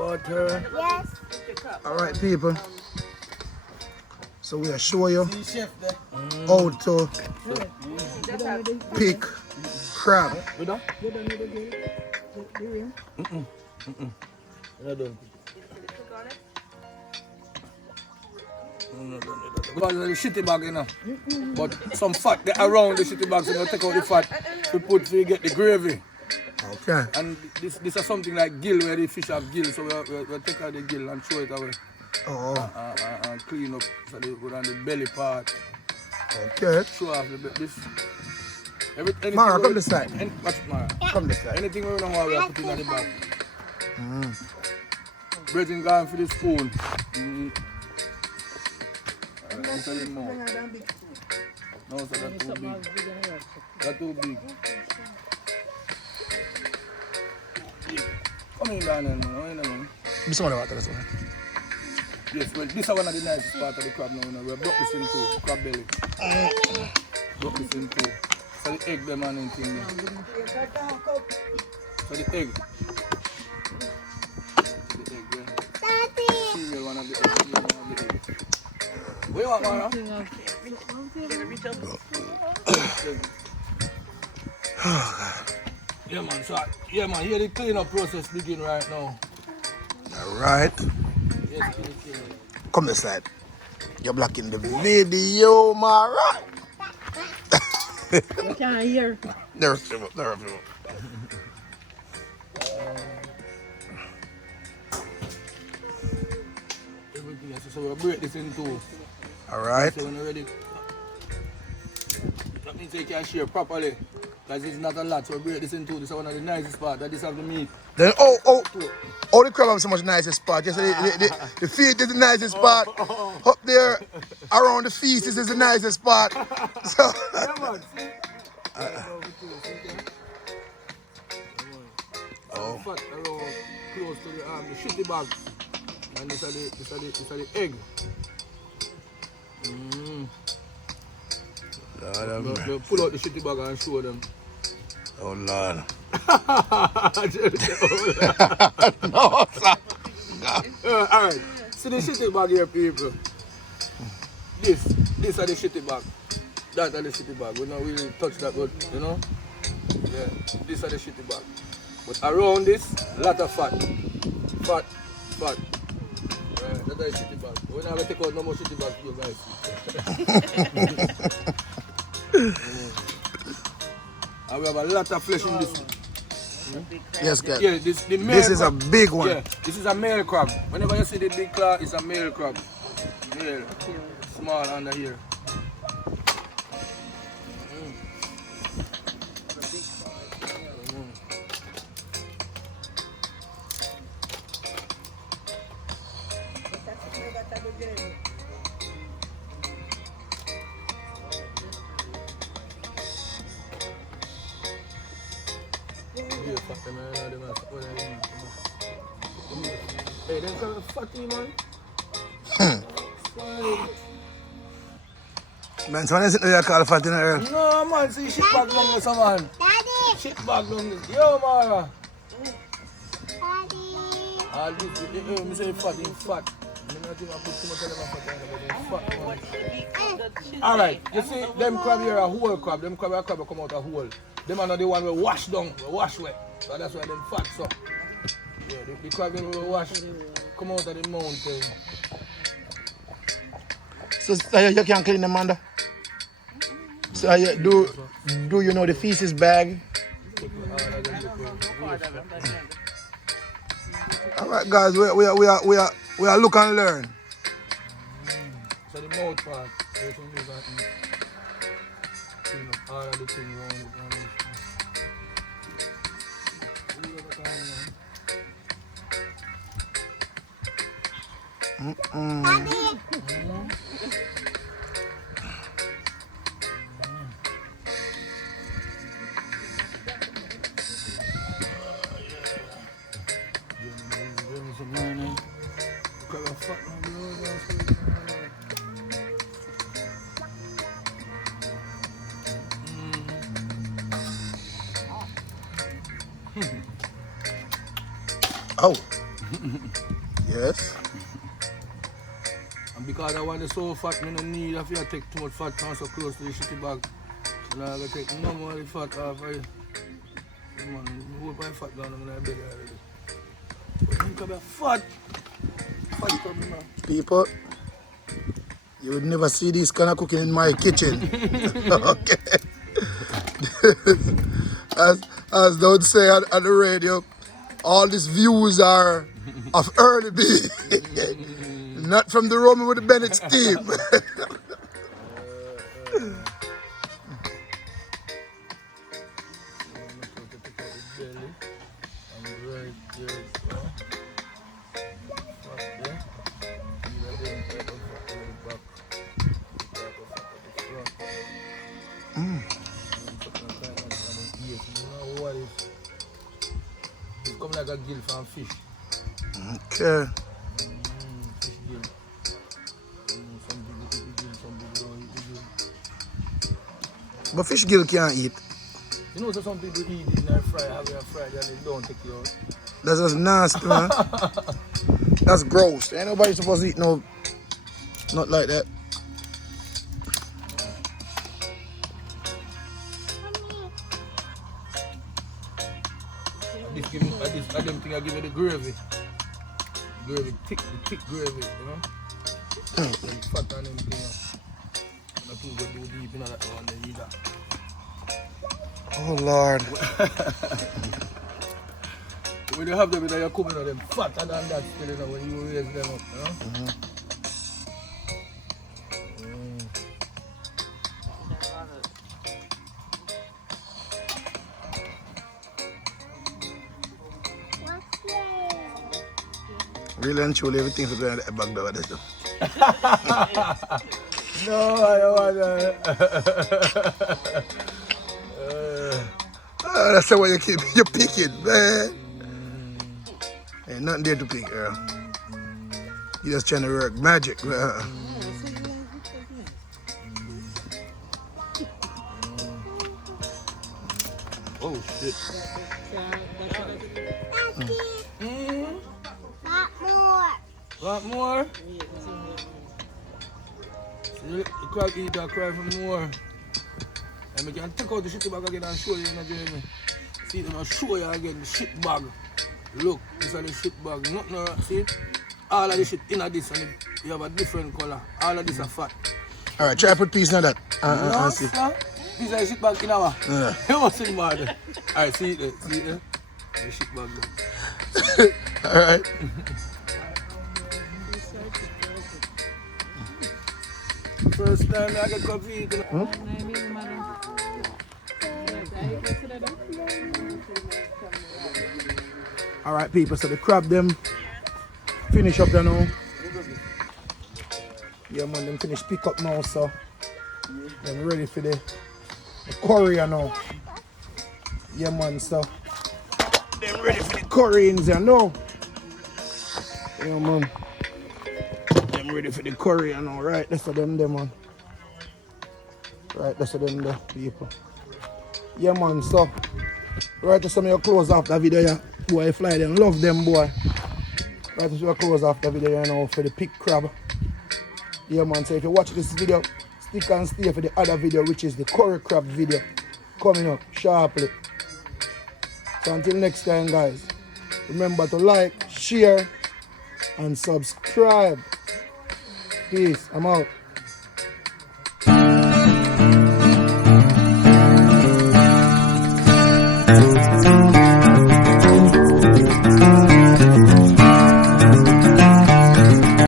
water. Yes. Alright, people. So we'll show you how to pick crab. You done? You're done. Because of the shitty bag, you know. But some fat get around the shitty bag, so you take out the fat to put so you get the gravy. Okay. And this is something like gill, where the fish have gill, so we'll take out the gill and throw it away. Oh, And clean up so they go on the belly part. okay. Show off this. Mara, come this side. Watch Mara. Come this side. Anything we don't want, we have to put it in the bag. Bread and gone for the spoon. This is the mouth. No, so that's too big. That's too big. Come in, Daniel. This one water, this one. Yes, well, this is one of the nicest part of the crab now. We broke this in two, crab belly. Broke this in two. So the egg, them and anything there. So the egg. The egg, yeah. Daddy. Female one of the egg, female one of the egg. What you want, Mara? Yeah, man. So, yeah, man. Here the cleanup process begin right now. Alright. Yes, clean. Come this side. You're blocking the video, Mara. You can't hear. There's people. Everything else. So we'll break this in two. Alright. So when you're ready, that means you can share properly. Because it's not a lot, so we break this in two. This is one of the nicest parts. That this have the meat. Then, oh, the crab have so much nicest part. You see, the feet is the nicest part. Up there, around the feces is the nicest part. So, Yeah, man. See? Oh. Fat around close to the shitty bag. And this is the egg. They'll pull out the shitty bag and show them. Oh, Lord. No, sir. Alright, see the shitty bag here, people. This is the shitty bag. That is the shitty bag. We don't really touch that, but you know? Yeah, this is the shitty bag. But around this, lot of fat. Fat. That's the shitty bag. We're not going to take out no more shitty bag for you guys. And we have a lot of flesh in this one. Yes, guys. Yeah, this Is a big one. Yeah, this is a male crab. Whenever you see the big claw, it's a male crab. Male. Small under here. Hey, them kind of fatty, man. Man, so when you sit there, you call fat in the air. No, man, see shit bag long this, man. Daddy. Shit bag long this. Yo, Mara. Daddy. All this, me say fat, in fat. I think I put too much of them fat, man. Alright, you see, them crab here are whole crab. Them crab come out a whole. Them are not the one we wash down, we wash wet. So that's why them fat, so. Yeah, the crab we wash come out of the mountain. So you can't clean them under? So do you know the feces bag? Alright guys, we are look and learn. So the mouth part, you can use that and clean up all of the thing around it. Daddy. Oh, Yes. And because I want the so fat, I don't need if you take too much fat now so close to the shitty bag. So now I gotta take no more of the fat off of it. Man, I hope I fat down in my belly already. But think about fat. Fat coming now. People, you would never see this kind of cooking in my kitchen. Okay. as they would say on the radio, all these views are of early B. Not from the Roman with the Bennett's team. It's come like a gill from fish. Okay. Fish gill. Some people eat the gill, some people don't eat the gill. But fish gill can't eat. You know, so some people eat it and fry, have it fried and they don't take it out. That's just nasty, man. That's gross. Ain't nobody supposed to eat no, not like that. This give me, I don't think I give it the gravy. Gravy, the thick gravy, you know? And fat and them thing. The two go do deep in that one, they eat that. Oh, Lord. When you have them, you're coming on them fatter than that still, you know, when you raise them up, you know? Really and truly, everything's going to the back door. No, I don't want that. That's the way you pick it, man. Ain't nothing there to pick, girl. You just trying to work magic, man. Oh, shit. Want more? See, the crab eater cry for more. And we can take out the shit bag again and show you in the journey. See, I'm going to show you again the shit bag. Look, this is the shit bag. Nothing, see? All of the shit in this and you have a different color. All of this are fat. Alright, try put peace in that. No, See. sir. This is the shit bag in our. Yeah. You must see mad. Alright, see it there. See it there? The shit bag there. Alright. First time I get coffee. Alright people, so the crab them finish up there now. Yeah man, them finish pick up now, so them ready for the curry now. Yeah man, so them ready for the curry in there now. Yeah man. Them ready for the curry now, right? That's for them man. Right, that's for them there, people. Yeah man, so right, so me close off the video, yeah. Boy, fly them, love them boy. Right, so we close off the video, you know, for the pig crab. Yeah man, so if you watch this video, stick and stay for the other video, which is the curry crab video, coming up sharply. So until next time guys, remember to like, share and subscribe. Peace, I'm out.